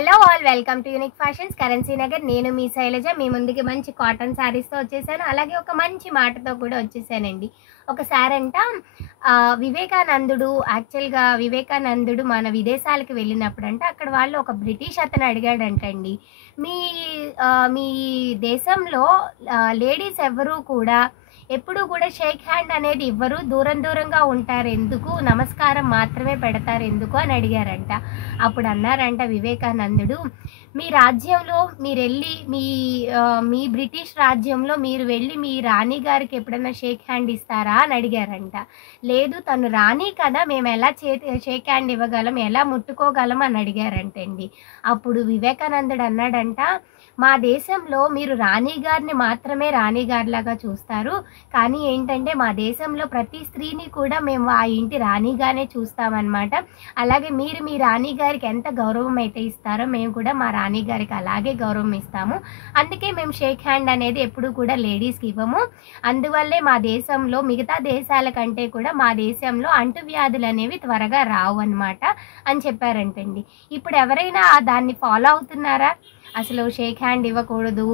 Hello all, welcome to unique fashions currency Nagar. నేను మీ శైలజ మీ ముందుకి మంచి కాటన్ శారీస్తో వచ్చేసాను. అలాగే ఒక మంచి మాటతో కూడా వచ్చేసానండి. ఒకసారి అంట యాక్చువల్గా వివేకానందుడు మన విదేశాలకు వెళ్ళినప్పుడు అక్కడ వాళ్ళు ఒక బ్రిటిష్ అతను అడిగాడంటండి, మీ మీ దేశంలో లేడీస్ ఎవరు కూడా ఎప్పుడు కూడా షేక్ హ్యాండ్ అనేది ఇవ్వరు, దూరంగా ఉంటారు ఎందుకు, నమస్కారం మాత్రమే పెడతారు ఎందుకు అని అడిగారంట. అప్పుడు అన్నారంట వివేకానందుడు, మీ రాజ్యంలో మీరు వెళ్ళి మీ బ్రిటిష్ రాజ్యంలో మీరు వెళ్ళి మీ రాణి గారికి ఎప్పుడైనా షేక్ హ్యాండ్ ఇస్తారా అని అడిగారంట. లేదు, తను రాణి కదా, మేము ఎలా షేక్ హ్యాండ్ ఇవ్వగలం, ఎలా ముట్టుకోగలం అని అడిగారంటండి. అప్పుడు వివేకానందుడు అన్నాడంట, మా దేశంలో మీరు రాణి గారిని మాత్రమే రాణి గారిలాగా చూస్తారు, కానీ ఏంటంటే మా దేశంలో ప్రతి స్త్రీని కూడా మేము ఆ ఇంటి రాణిగానే చూస్తామన్నమాట. అలాగే మీరు మీ రాణి గారికి ఎంత గౌరవం అయితే ఇస్తారో మేము కూడా మా రాణి గారికి అలాగే గౌరవం ఇస్తాము. అందుకే మేము షేక్ హ్యాండ్ అనేది ఎప్పుడు కూడా లేడీస్కి ఇవ్వము. అందువల్లే మా దేశంలో మిగతా దేశాల కంటే కూడా మా దేశంలో అంటువ్యాధులు అనేవి త్వరగా రావు అన్నమాట అని చెప్పారంటండి. ఇప్పుడు ఎవరైనా దాన్ని ఫాలో అవుతున్నారా? అసలు షేక్ హ్యాండ్ ఇవ్వకూడదు,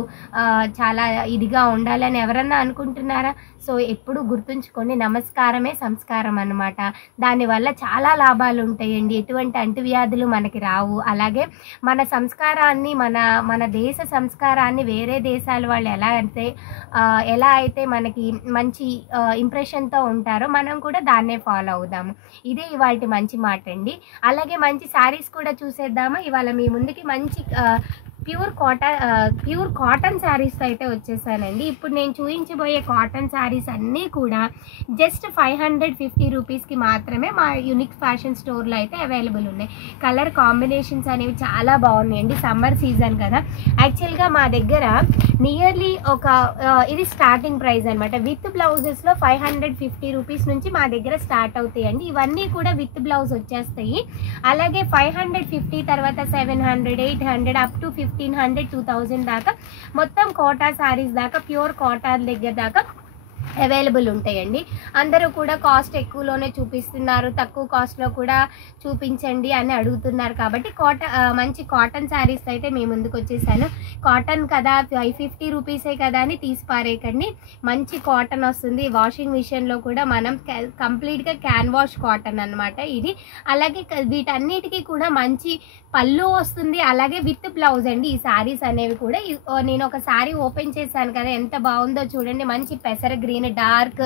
చాలా ఇదిగా ఉండాలని ఎవరన్నా అనుకుంటున్నారా? సో ఎప్పుడు గుర్తుంచుకొని నమస్కారమే సంస్కారం అన్నమాట. దానివల్ల చాలా లాభాలు ఉంటాయండి, ఎటువంటి అంటువ్యాధులు మనకి రావు. అలాగే మన సంస్కారాన్ని మన దేశ సంస్కారాన్ని వేరే దేశాల వాళ్ళు ఎలా అయితే మనకి మంచి ఇంప్రెషన్తో ఉంటారో మనం కూడా దాన్నే ఫాలో అవుదాము. ఇదే ఇవాళ మంచి మాట అండి. అలాగే మంచి శారీస్ కూడా చూసేద్దామా. ఇవాళ మీ ముందుకి మంచి ప్యూర్ కాటన్ శారీస్ అయితే వచ్చేసానండి. ఇప్పుడు నేను చూపించబోయే కాటన్ శారీస్ అన్నీ కూడా జస్ట్ 550 రూపీస్కి మాత్రమే మా యూనిక్ ఫ్యాషన్ స్టోర్లో అయితే అవైలబుల్ ఉన్నాయి. కలర్ కాంబినేషన్స్ అనేవి చాలా బాగున్నాయండి, సమ్మర్ సీజన్ కదా. యాక్చువల్గా మా దగ్గర నియర్లీ ఇది స్టార్టింగ్ ప్రైస్ అనమాట. విత్ బ్లౌజెస్లో 550 రూపీస్ నుంచి మా దగ్గర స్టార్ట్ అవుతాయండి. ఇవన్నీ కూడా విత్ బ్లౌజ్ వచ్చేస్తాయి. అలాగే 550 తర్వాత 700, 800 అప్ టు 1500, 2000 దాకా మొత్తం కోటా శారీస్ దాకా ప్యూర్ కోటా దగ్గర దాకా అవైలబుల్ ఉంటాయండి. అందరూ కూడా కాస్ట్ ఎక్కువలోనే చూపిస్తున్నారు, తక్కువ కాస్ట్లో కూడా చూపించండి అని అడుగుతున్నారు. కాబట్టి మంచి కాటన్ శారీస్ అయితే మీ ముందుకు వచ్చేసాను. కాటన్ కదా, 550 రూపీసే కదా అని తీసి పారేయకండి. మంచి కాటన్ వస్తుంది. వాషింగ్ మిషన్లో కూడా మనం కంప్లీట్గా క్యాన్ వాష్ కాటన్ అనమాట ఇది. అలాగే వీటన్నిటికీ కూడా మంచి పళ్ళు వస్తుంది, అలాగే విత్ బ్లౌజ్ అండి ఈ శారీస్ అనేవి కూడా. నేను ఒక శారీ ఓపెన్ చేశాను కదా, ఎంత బాగుందో చూడండి. మంచి పెసర గ్రీన్, డార్క్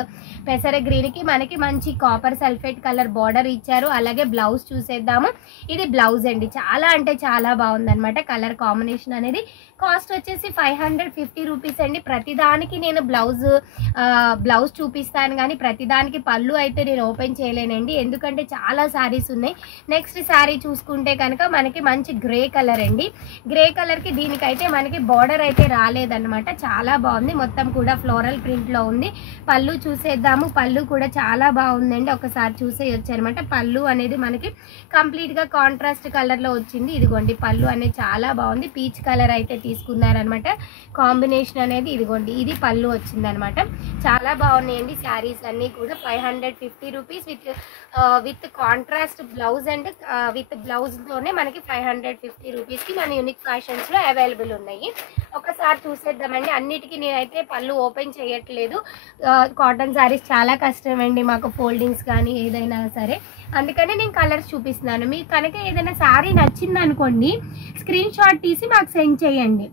పెసర గ్రీన్కి మనకి మంచి కాపర్ సల్ఫేట్ కలర్ బార్డర్ ఇచ్చారు. అలాగే బ్లౌజ్ చూసేద్దాము. ఇది బ్లౌజ్ అండి, చాలా అంటే చాలా బాగుందన్నమాట కలర్ కాంబినేషన్ అనేది. కాస్ట్ వచ్చేసి 550 రూపీస్ అండి. ప్రతిదానికి నేను బ్లౌజ్ చూపిస్తాను, కానీ ప్రతిదానికి పళ్ళు అయితే నేను ఓపెన్ చేయలేనండి, ఎందుకంటే చాలా శారీస్ ఉన్నాయి. నెక్స్ట్ శారీ చూసుకుంటే కనుక మనకి మంచి గ్రే కలర్ అండి. గ్రే కలర్కి దీనికైతే మనకి బార్డర్ అయితే రాలేదన్నమాట, చాలా బాగుంది. మొత్తం కూడా ఫ్లోరల్ ప్రింట్లో ఉంది. పళ్ళు చూసేద్దాము. పళ్ళు కూడా చాలా బాగుందండి, ఒకసారి చూసేయచ్చు అనమాట. పళ్ళు అనేది మనకి కంప్లీట్గా కాంట్రాస్ట్ కలర్లో వచ్చింది. ఇదిగోండి పళ్ళు అనేది చాలా బాగుంది, పీచ్ కలర్ అయితే తీసుకున్నారనమాట. కాంబినేషన్ అనేది ఇదిగోండి, ఇది పళ్ళు వచ్చిందనమాట. చాలా బాగున్నాయండి శారీస్ అన్నీ కూడా. 550 rupees with contrast blouse and with బ్లౌజ్తోనే మనకి 550 రూపీస్కి మన యూనిక్ ఫ్యాషన్స్లో అవైలబుల్ ఉన్నాయి. ఒకసారి చూసేద్దామండి. అన్నిటికీ నేనైతే పళ్ళు ఓపెన్ చేయట్లేదు, కాటన్ శారీస్ చాలా కష్టం అండి మాకు, ఫోల్డింగ్స్ కానీ ఏదైనా సరే, అందుకని నేను కలర్స్ చూపిస్తున్నాను. మీకు కనుక ఏదైనా శారీ నచ్చిందనుకోండి, స్క్రీన్ షాట్ తీసి మాకు సెండ్ చేయండి.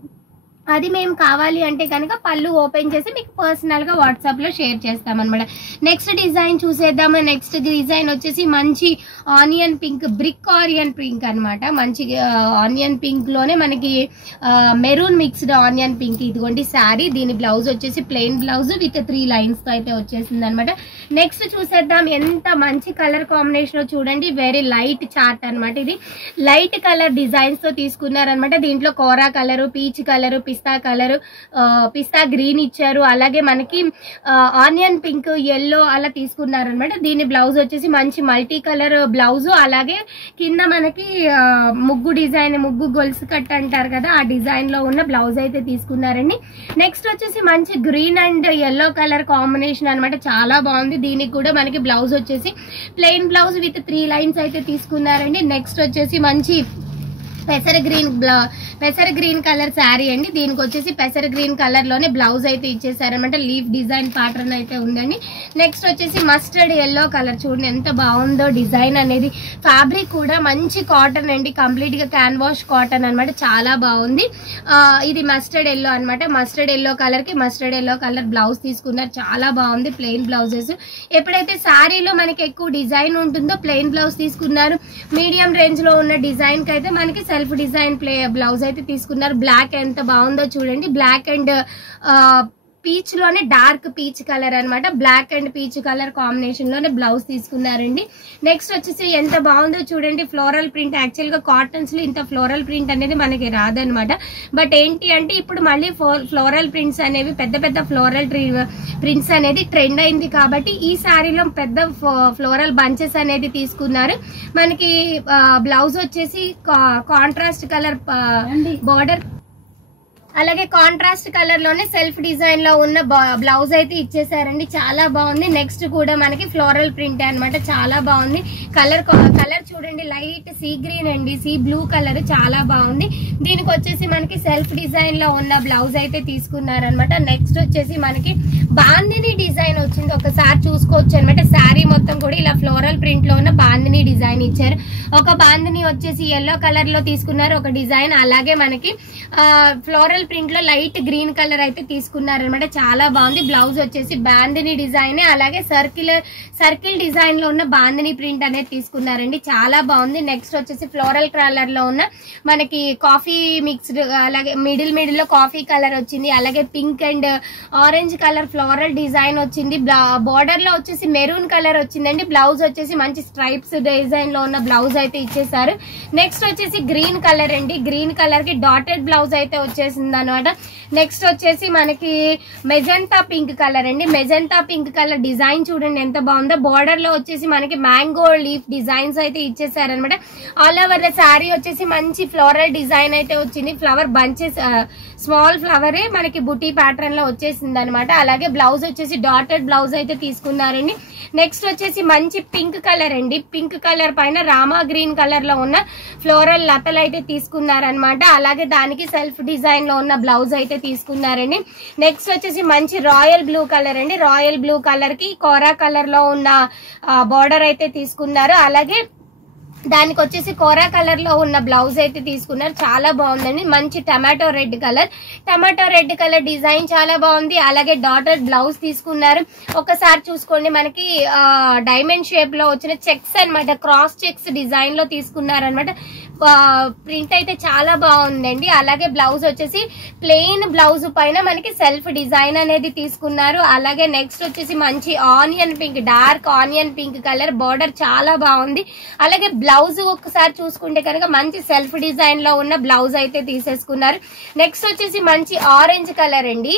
అది మేము కావాలి అంటే కనుక పళ్ళు ఓపెన్ చేసి మీకు పర్సనల్గా వాట్సాప్లో షేర్ చేస్తామన్నమాట. నెక్స్ట్ డిజైన్ చూసేద్దాము. నెక్స్ట్ డిజైన్ వచ్చేసి మంచి onion pink, brick onion pink అనమాట. మంచి ఆనియన్ పింక్లోనే మనకి మెరూన్ మిక్స్డ్ ఆనియన్ పింక్. ఇదిగోండి శారీ, దీని బ్లౌజ్ వచ్చేసి ప్లెయిన్ బ్లౌజ్ విత్ 3 లైన్స్తో అయితే వచ్చేసింది అనమాట. నెక్స్ట్ చూసేద్దాం. ఎంత మంచి కలర్ కాంబినేషన్ చూడండి, వెరీ లైట్ చార్ట్ అనమాట. ఇది లైట్ కలర్ డిజైన్స్తో తీసుకున్నారనమాట. దీంట్లో కోరా కలరు, పీచ్ కలరు, పిస్తా గ్రీన్ ఇచ్చారు. అలాగే మనకి ఆనియన్ పింక్, ఎల్లో అలా తీసుకున్నారనమాట. దీని బ్లౌజ్ వచ్చేసి మంచి మల్టీ కలర్ బ్లౌజ్. అలాగే కింద మనకి ముగ్గు గొలుసు కట్ అంటారు కదా, ఆ డిజైన్ లో ఉన్న బ్లౌజ్ అయితే తీసుకున్నారండి. నెక్స్ట్ వచ్చేసి మంచి green and yellow colour combination అనమాట, చాలా బాగుంది. దీనికి కూడా మనకి బ్లౌజ్ వచ్చేసి ప్లెయిన్ బ్లౌజ్ విత్ 3 లైన్స్ అయితే తీసుకున్నారండి. నెక్స్ట్ వచ్చేసి మంచి పెసర గ్రీన్ కలర్ శారీ అండి. దీనికి వచ్చేసి పెసర గ్రీన్ కలర్ లోనే బ్లౌజ్ అయితే ఇచ్చేసారనమాట. లీఫ్ డిజైన్ ప్యాటర్న్ అయితే ఉందండి. నెక్స్ట్ వచ్చేసి మస్టర్డ్ ఎల్లో కలర్, చూడండి ఎంత బాగుందో డిజైన్ అనేది. ఫ్యాబ్రిక్ కూడా మంచి కాటన్ అండి, కంప్లీట్ గా క్యాన్వాష్ కాటన్ అనమాట, చాలా బాగుంది. ఇది మస్టర్డ్ ఎల్లో అనమాట. మస్టర్డ్ ఎల్లో కలర్ కి మస్టర్డ్ ఎల్లో కలర్ బ్లౌజ్ తీసుకున్నారు, చాలా బాగుంది. ప్లెయిన్ బ్లౌజెస్, ఎప్పుడైతే శారీలో మనకి ఎక్కువ డిజైన్ ఉంటుందో ప్లెయిన్ బ్లౌజ్ తీసుకున్నారు. మీడియం రేంజ్ లో ఉన్న డిజైన్ కి అయితే మనకి సెల్ఫ్ డిజైన్ బ్లౌజ్ అయితే తీసుకున్నారు. బ్లాక్ ఎంత బాగుందో చూడండి, బ్లాక్ అండ్ పీచ్ లోనే డార్క్ పీచ్ కలర్ అనమాట. Black and peach colour combination లోనే బ్లౌజ్ తీసుకున్నారండి. నెక్స్ట్ వచ్చేసి ఎంత బాగుందో చూడండి, ఫ్లోరల్ ప్రింట్. యాక్చువల్ గా కాటన్స్ లో ఇంత ఫ్లోరల్ ప్రింట్ అనేది మనకి రాదనమాట. బట్ ఏంటి అంటే ఇప్పుడు మళ్ళీ ఫ్లోరల్ ప్రింట్స్ అనేవి, పెద్ద పెద్ద ఫ్లోరల్ ప్రింట్స్ అనేది ట్రెండ్ అయింది కాబట్టి ఈ శారీలో పెద్ద ఫ్లోరల్ బంచెస్ అనేది తీసుకున్నారు. మనకి బ్లౌజ్ వచ్చేసి కాంట్రాస్ట్ కలర్ బార్డర్, అలాగే కాంట్రాస్ట్ కలర్ లోనే సెల్ఫ్ డిజైన్ లో ఉన్న బ్లౌజ్ అయితే ఇచ్చేసారండి, చాలా బాగుంది. నెక్స్ట్ కూడా మనకి ఫ్లోరల్ ప్రింట్ అన్నమాట, చాలా బాగుంది. కలర్ చూడండి, లైట్ సీ గ్రీన్ అండి, సీ బ్లూ కలర్, చాలా బాగుంది. దీనికి వచ్చేసి మనకి సెల్ఫ్ డిజైన్ లో ఉన్న బ్లౌజ్ అయితే తీసుకున్నారనమాట. నెక్స్ట్ వచ్చేసి మనకి బాందిని డిజైన్ వచ్చింది, ఒకసారి చూసుకోవచ్చు అనమాట. శారీ మొత్తం కూడా ఇలా ఫ్లోరల్ ప్రింట్ లో ఉన్న బాందిని డిజైన్ ఇచ్చారు. ఒక బాందిని వచ్చేసి ఎల్లో కలర్ లో తీసుకున్నారు ఒక డిజైన్, అలాగే మనకి ఫ్లోరల్ ప్రింట్ లో లైట్ గ్రీన్ కలర్ అయితే తీసుకున్నారనమాట, చాలా బాగుంది. బ్లౌజ్ వచ్చేసి బాందిని డిజైన్, అలాగే సర్కిల్ డిజైన్ లో ఉన్న బాందిని ప్రింట్ అనేది తీసుకున్నారండి, చాలా బాగుంది. నెక్స్ట్ వచ్చేసి ఫ్లోరల్ కలర్ లో ఉన్న మనకి కాఫీ మిక్స్డ్, అలాగే మిడిల్ లో కాఫీ కలర్ వచ్చింది, అలాగే pink and orange colour floral design వచ్చింది. బార్డర్ లో వచ్చేసి మెరూన్ కలర్ వచ్చిందండి. బ్లౌజ్ వచ్చేసి మంచి స్ట్రైప్స్ డిజైన్ లో ఉన్న బ్లౌజ్ అయితే ఇచ్చేసారు. నెక్స్ట్ వచ్చేసి గ్రీన్ కలర్ అండి, గ్రీన్ కలర్ కి డాటెడ్ బ్లౌజ్ అయితే వచ్చేసింది అనమాట. నెక్స్ట్ వచ్చేసి మనకి మెజెంటా పింక్ కలర్ అండి. మెజెంటా పింక్ కలర్ డిజైన్ చూడండి ఎంత బాగుందో. బార్డర్ లో వచ్చేసి మనకి మ్యాంగో లీఫ్ డిజైన్స్ అయితే ఇచ్చేసారనమాట. ఆల్ ఓవర్ ద శారీ వచ్చేసి మంచి ఫ్లోరల్ డిజైన్ అయితే వచ్చింది. ఫ్లవర్ బంచెస్, స్మాల్ ఫ్లవరే మనకి బుటీ ప్యాటర్న్ లో వచ్చేసింది అనమాట. అలాగే బ్లౌజ్ వచ్చేసి డాటెడ్ బ్లౌజ్ అయితే తీసుకున్నారండి. నెక్స్ట్ వచ్చేసి మంచి పింక్ కలర్ అండి, పింక్ కలర్ పైన రామా గ్రీన్ కలర్ లో ఉన్న ఫ్లోరల్ లతలు అయితే తీసుకున్నారనమాట. అలాగే దానికి సెల్ఫ్ డిజైన్ లో ఉన్న బ్లౌజ్ అయితే తీసుకున్నారండి. నెక్స్ట్ వచ్చేసి మంచి రాయల్ బ్లూ కలర్ అండి, రాయల్ బ్లూ కలర్ కి కోరా కలర్ లో ఉన్న బార్డర్ అయితే తీసుకున్నారు. అలాగే దానికి వచ్చేసి కోరా కలర్ లో ఉన్న బ్లౌజ్ అయితే తీసుకున్నారు, చాలా బాగుందండి. మంచి టమాటో రెడ్ కలర్ డిజైన్ చాలా బాగుంది. అలాగే డాటర్ బ్లౌజ్ తీసుకున్నారు. ఒకసారి చూసుకోండి, మనకి డైమండ్ షేప్ లో వచ్చిన చెక్స్ అనమాట, క్రాస్ చెక్స్ డిజైన్ లో తీసుకున్నారనమాట. ప్రింట్ అయితే చాలా బాగుందండి. అలాగే బ్లౌజ్ వచ్చేసి ప్లెయిన్ బ్లౌజ్ పైన మనకి సెల్ఫ్ డిజైన్ అనేది తీసుకున్నారు. అలాగే నెక్స్ట్ వచ్చేసి మంచి onion pink, dark onion pink colour border, చాలా బాగుంది. అలాగే బ్లౌజ్ ఒకసారి చూసుకుంటే కనుక మంచి సెల్ఫ్ డిజైన్ లో ఉన్న బ్లౌజ్ అయితే తీసేసుకున్నారు. నెక్స్ట్ వచ్చేసి మంచి ఆరెంజ్ కలర్ అండి,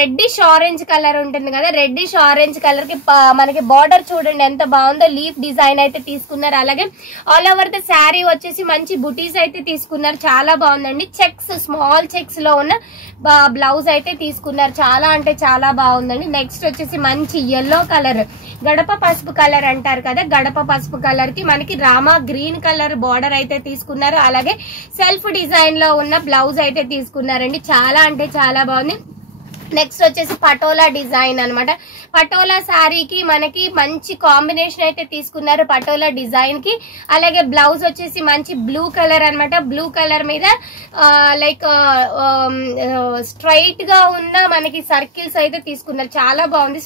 రెడ్డిష్ ఆరెంజ్ కలర్ ఉంటుంది కదా, రెడ్డిష్ ఆరెంజ్ కలర్ కి మనకి బార్డర్ చూడండి ఎంత బాగుందో, లీఫ్ డిజైన్ అయితే తీసుకున్నారు. అలాగే ఆల్ ఓవర్ ద శారీ వచ్చేసి మంచి బుటీస్ అయితే తీసుకున్నారు, చాలా బాగుందండి. చెక్స్, స్మాల్ చెక్స్ లో ఉన్న బ్లౌజ్ అయితే తీసుకున్నారు, చాలా అంటే చాలా బాగుందండి. నెక్స్ట్ వచ్చేసి మంచి ఎల్లో కలర్, గడప పసుపు కలర్ అంటారు కదా, గడప పసుపు కలర్ కి మనకి రామా గ్రీన్ కలర్ బార్డర్ అయితే తీసుకున్నారు. అలాగే సెల్ఫ్ డిజైన్ లో ఉన్న బ్లౌజ్ అయితే తీసుకున్నారండి, చాలా అంటే చాలా బాగుంది. నెక్స్ట్ వచ్చేసి పటోలా డిజైన్ అనమాట. పటోలా శారీకి మనకి మంచి కాంబినేషన్ అయితే తీసుకున్నారు పటోలా డిజైన్ కి. అలాగే బ్లౌజ్ వచ్చేసి మంచి బ్లూ కలర్ అనమాట. బ్లూ కలర్ మీద లైక్ స్ట్రైట్ గా ఉన్న మనకి సర్కిల్స్ అయితే తీసుకున్నారు, చాలా బాగుంది.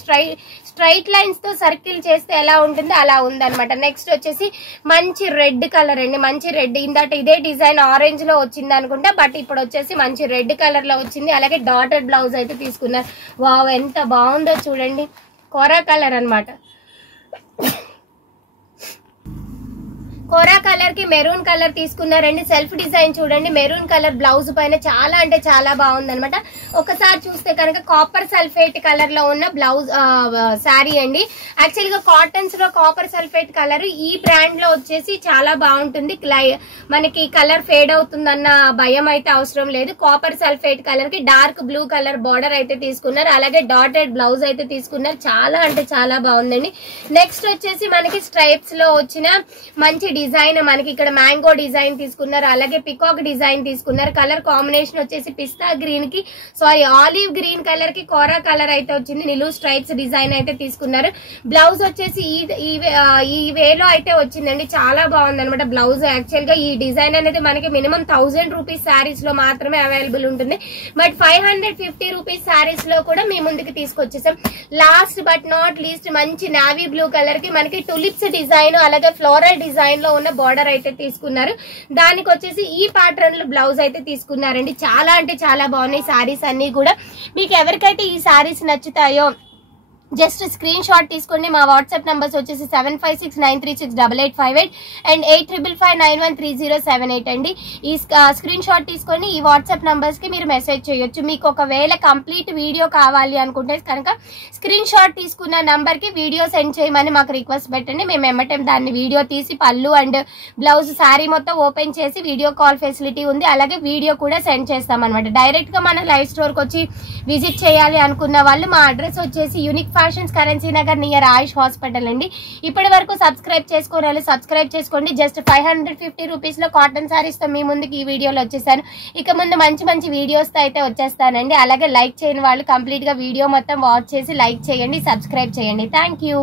స్ట్రైట్ లైన్స్ తో సర్కిల్ చేస్తే ఎలా ఉంటుందో అలా ఉందన్నమాట. నెక్స్ట్ వచ్చేసి మంచి రెడ్ కలర్ అండి, మంచి రెడ్. ఇందాట ఇదే డిజైన్ ఆరెంజ్ లో వచ్చింది అనుకుంటా, బట్ ఇప్పుడు వచ్చేసి మంచి రెడ్ కలర్ లో వచ్చింది. అలాగే డాటెడ్ బ్లౌజ్ అయితే తీసుకున్నారు. వావ్ ఎంత బాగుందో చూడండి, కోరా కలర్ అన్నమాట. కోరా కలర్ కి మెరూన్ కలర్ తీసుకున్నారండి. సెల్ఫ్ డిజైన్ చూడండి, మెరూన్ కలర్ బ్లౌజ్ పైన చాలా అంటే చాలా బాగుంది అనమాట. ఒకసారి చూస్తే కనుక కాపర్ సల్ఫేట్ కలర్ లో ఉన్న బ్లౌజ్ శారీ అండి. యాక్చువల్ గా కాటన్స్ లో కాపర్ సల్ఫేట్ కలర్ ఈ బ్రాండ్ లో వచ్చేసి చాలా బాగుంటుంది. మనకి కలర్ ఫేడ్ అవుతుందన్న భయం అయితే అవసరం లేదు. కాపర్ సల్ఫేట్ కలర్ కి డార్క్ బ్లూ కలర్ బార్డర్ అయితే తీసుకున్నారు. అలాగే డాటెడ్ బ్లౌజ్ అయితే తీసుకున్నారు, చాలా అంటే చాలా బాగుందండి. నెక్స్ట్ వచ్చేసి మనకి స్ట్రైప్స్ లో వచ్చిన మంచి డిజైన్ మనకి ఇక్కడ మ్యాంగో డిజైన్ తీసుకున్నారు, అలాగే పికాక్ డిజైన్ తీసుకున్నారు. కలర్ కాంబినేషన్ వచ్చేసి పిస్తా గ్రీన్ కి ఆలివ్ గ్రీన్ కలర్ కి కోరా కలర్ అయితే వచ్చింది. నిలువు స్ట్రైప్స్ డిజైన్ అయితే తీసుకున్నారు. బ్లౌజ్ వచ్చేసి ఈ వేలో అయితే వచ్చిందండి. చాలా బాగుంది అనమాట బ్లౌజ్. యాక్చువల్ గా ఈ డిజైన్ అనేది మనకి మినిమం 1000 రూపీస్ శారీస్ లో మాత్రమే అవైలబుల్ ఉంటుంది. బట్ 550 రూపీస్ శారీస్ లో కూడా మీ ముందుకు తీసుకొచ్చేసాం. లాస్ట్ బట్ నాట్ లీస్ట్ మంచి నావీ బ్లూ కలర్ కి మనకి టులిప్స్ డిజైన్ అలాగే ఫ్లోరల్ డిజైన్ లో ఉన్న బార్డర్ అయితే తీసుకున్నారు. దానికి వచ్చేసి ఈ ప్యాటర్న్ లో బ్లౌజ్ అయితే తీసుకున్నారండి. చాలా అంటే చాలా బాగున్నాయి శారీస్ అన్ని కూడా. మీకు ఎవరికైతే ఈ శారీస్ నచ్చుతాయో జస్ట్ స్క్రీన్ షాట్ తీసుకోండి. మా వాట్సాప్ నంబర్స్ వచ్చేసి 7569368858 అండ్ 8555913078 అండి. ఈ స్క్రీన్ షాట్ తీసుకొని ఈ వాట్సాప్ నంబర్స్ కి మీరు మెసేజ్ చేయొచ్చు. మీకు ఒకవేళ కంప్లీట్ వీడియో కావాలి అనుకుంటే కనుక స్క్రీన్ షాట్ తీసుకున్న నంబర్ కి వీడియో సెండ్ చేయమని మాకు రిక్వెస్ట్ పెట్టండి. మేము ఎమ్మటం దాన్ని వీడియో తీసి పళ్ళు అండ్ బ్లౌజ్ శారీ మొత్తం ఓపెన్ చేసి వీడియో కాల్ ఫెసిలిటీ ఉంది, అలాగే వీడియో కూడా సెండ్ చేస్తాం అనమాట. డైరెక్ట్ గా మన లైవ్ స్టోర్ కి వచ్చి విజిట్ చేయాలి అనుకున్న వాళ్ళు మా అడ్రస్ వచ్చేసి unique fashions currency Nagar near Ayush hospital అండి. ఇప్పటి వరకు సబ్స్క్రైబ్ చేసుకోండి. జస్ట్ 550 రూపీస్ లో కాటన్ సారీస్ తో మీ ముందుకి ఈ వీడియోలో వచ్చేసాను. ఇక ముందు మంచి మంచి వీడియోస్ తో అయితే వచ్చేస్తానండి. అలాగే లైక్ చేయని వాళ్ళు కంప్లీట్ గా వీడియో మొత్తం వాచ్ చేసి లైక్ చేయండి, సబ్స్క్రైబ్ చేయండి. Thank you.